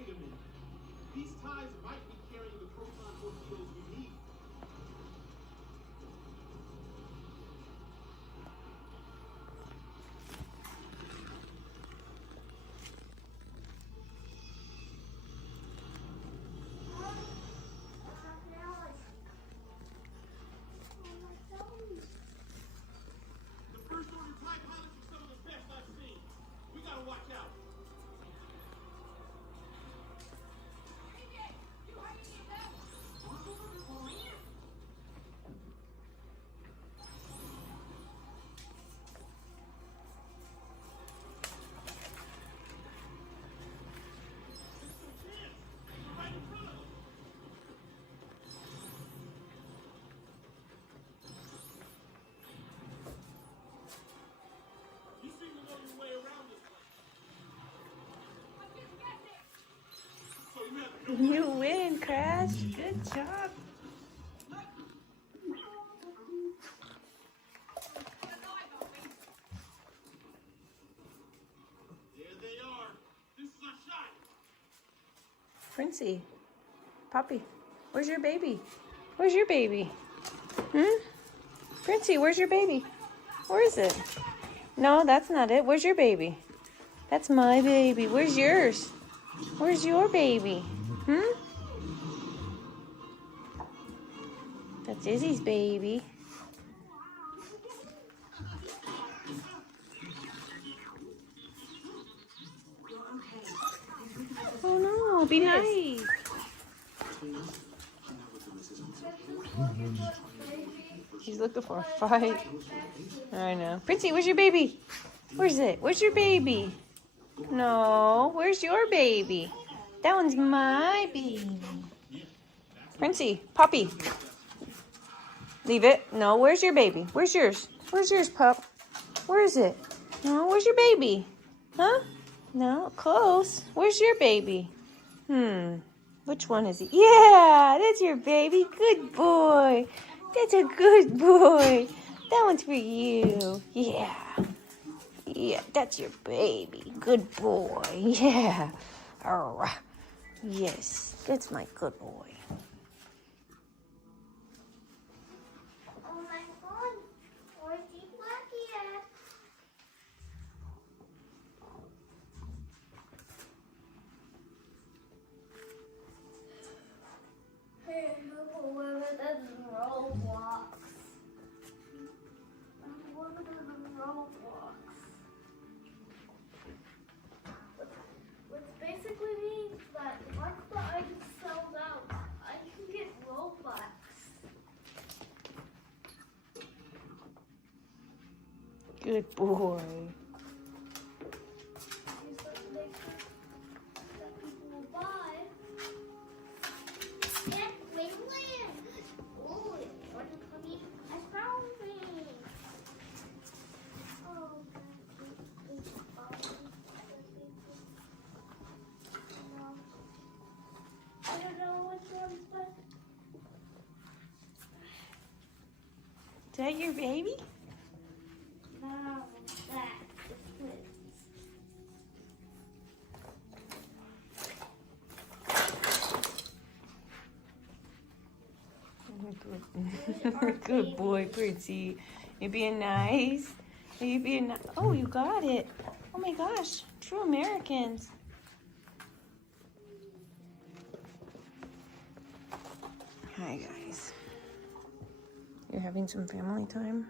Wait a minute. These ties might be carrying the proton torpedoes we need. The first order tie pilots are some of the best I've seen. We gotta watch out. You seem to know your way around this place. So you have You win, Crash. Good job. There they are. This is our shot. Princey, Poppy, where's your baby? Where's your baby? Hmm? Princey, where's your baby? Where is it? No, that's not it. Where's your baby? That's my baby. Where's yours? Where's your baby? Hmm? That's Izzy's baby. Oh no, be nice. He's looking for a fight. I know. Princey, where's your baby? Where's it? Where's your baby? No, where's your baby? That one's my baby. Princey, Poppy. Leave it. No, where's your baby? Where's yours? Where's yours, pup? Where is it? No, where's your baby? Huh? No, close. Where's your baby? Which one is he? Yeah, that's your baby. Good boy. That's a good boy. That one's for you. Yeah. Yeah, that's your baby. Good boy. Yeah. Arrgh. Yes, that's my good boy. Oh my God, where's the Blackie at? Hey, whoever does Roblox. Whoever does Roblox. Which basically means that once the item sells out, I can get Roblox. Good boy. Just like to make sure that people will buy. Get win-win! Oh, one coming. I found me! Oh, I don't know which one's but Is that your baby? no, that is twins. Good boy, Princey. You being nice? Are you being nice? Oh, you got it. Oh my gosh. True Americans. Hi, guys. You're having some family time?